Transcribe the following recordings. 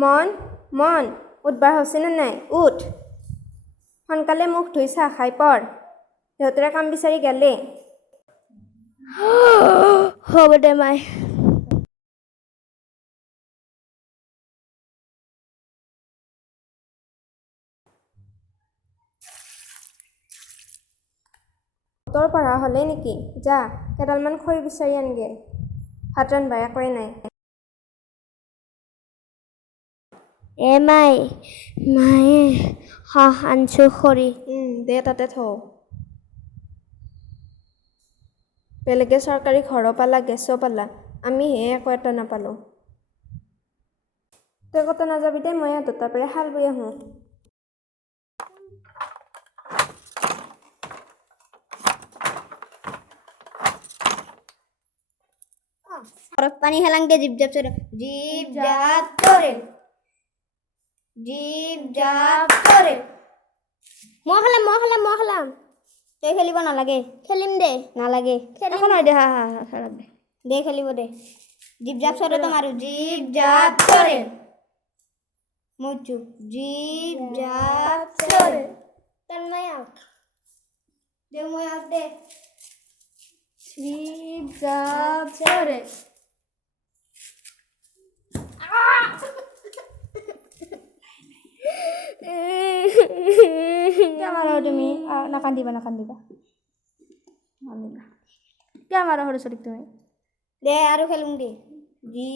মন মন উঠবাৰ হৈছেনে নাই উঠ সোনকালে মুখ ধুই চাহ খাই পৰ দেউতাৰে কাম বিচাৰি গেলে হ'ব দে মাই তোৰ পঢ়া হ'লেই নেকি যা কেইডালমান খৰি বিচাৰি আনগে ভাত ৰান্ধবা একোৱেই নাই মায়ে আনছো খৰি দে তাতে থওঁ বেলেগে চৰকাৰী ঘৰো পালা গেছো পালা আমিহে একো এটা নাপালোঁ তই ক'তো নাযাবি দে মই দুটাৰ পৰা শাল বৈ আহোঁ ঘৰত পানী হেলাং দে জিপ জাপ চৰে জিপ জাপ চৰে জিপ জাপ চৰে মই খেলাম তই খেলিব নালাগে খেলিম দে নালাগে এখন হয় দে হা খেলাক দে খেলিব দে জিপ জাপ চৰে তো মাৰো জিপ জাপ চৰে মুচু জিপ জাপ চৰে তন্ময় আউট দে মই আউট দে জিপ জাপ চৰে কিয় মাৰা তুমি নাকান্দিবা কিয় মাৰা সৰু ছোৱালীক তুমি দে আৰু খেলুং দে জি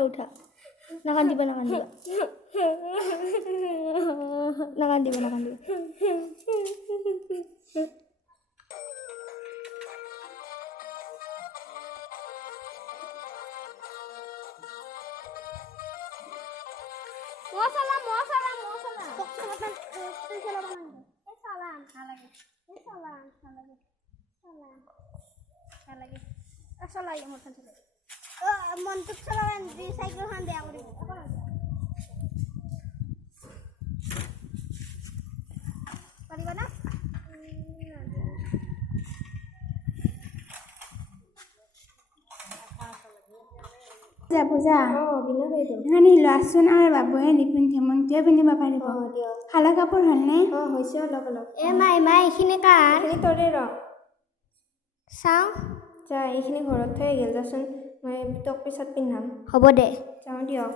উঠা নাকান্দিবা মনটোক চলাবান দি চাইকেলখন বেয়া কৰিব পাৰিবা না পূজা এখানে লচোন আৰু বাবুহে নিপিন্ধে মনটোৱে পিন্ধিব পাৰিব খালা কাপোৰ হ'লনে হৈছে অলপ অলপ মাই এইখিনি কাৰ এইখিনি তৰে ৰ চাওঁ যা এইখিনি ঘৰত থৈ গেল যাচোন মই তোক পিছত পিন্ধাম হ'ব দে যাওঁ দিয়ক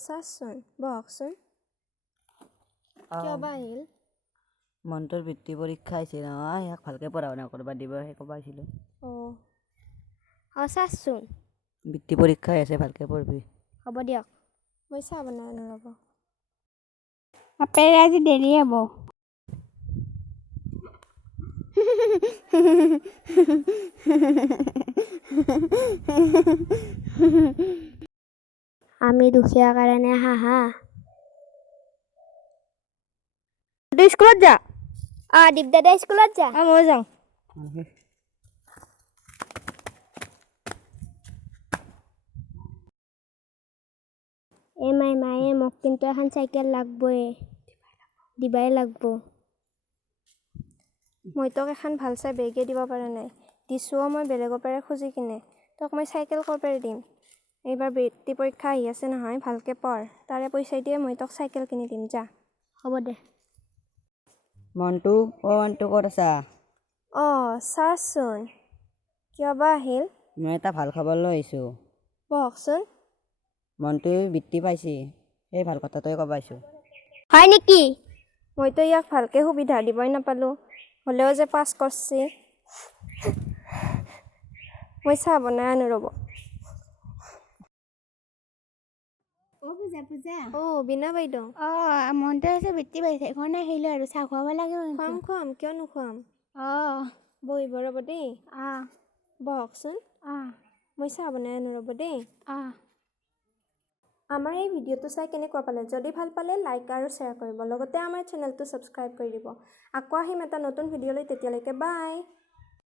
চাচোন বহকচোন কিয় বা আহিল মন্টৰ বৃত্তি পৰীক্ষা আহিছে নহয় ইয়াক ভালকৈ পঢ়া শুনা কৰিব দিব সেই ক'ব আহিছিলোঁ চাচোন বৃত্তি পৰীক্ষা আছে ভালকৈ পঢ়বি হ'ব দিয়ক মই চাহ বনাই আনো ৰ'ব বাপেৰে আজি দেৰি হ'ব আমি দুখীয়া কাৰণে হাঁহা তই স্কুলত যা দীপ দাদা স্কুলত যা মই যাওঁ মায়ে মোক কিন্তু এখন চাইকেল লাগবই দিবাই লাগব মই তোক এখন ভাল চাই বেগে দিব পৰা নাই দিছোও মই বেলেগৰ পৰা খুজি কিনে তোক মই চাইকেল ক'ৰ পৰা দিম এইবাৰ বৃত্তি পৰীক্ষা আহি আছে নহয় ভালকৈ পঢ় তাৰে পইচা দিয়ে মই তোক চাইকেল কিনি দিম যা হ'ব দে মন্টু মন্টু ক'ত আছা চাচোন কিয় বা আহিল মই এটা ভাল খবৰ লৈ আহিছোঁ বহকচোন মন্টুৱে বৃত্তি পাইছে সেই ভাল কথাটোৱে ক'ব আহিছোঁ হয় নেকি মইতো ইয়াক ভালকৈ সুবিধা দিবই নাপালোঁ হ'লেও যে পাছ কৰছি মই চাহ বনাই আনো ৰ'ব পূজা বিনা বাইদেউ মনটো আছে বৃত্তি পাইছে সেইকাৰণে আহিলোঁ আৰু চাহ খুৱাব লাগে খুৱাম কিয় নোখুৱাম অঁ বহিব ৰ'ব দেই বহকচোন মই চাহ বনাই আনো ৰ'ব দেই অঁ আমাৰ এই ভিডিঅ'টো চাই কেনেকুৱা পালে যদি ভাল পালে লাইক আৰু শ্বেয়াৰ কৰিব লগতে আমাৰ চেনেলটো ছাবস্ক্ৰাইব কৰি দিব আকৌ আহিম এটা নতুন ভিডিঅ'লৈ তেতিয়ালৈকে বাই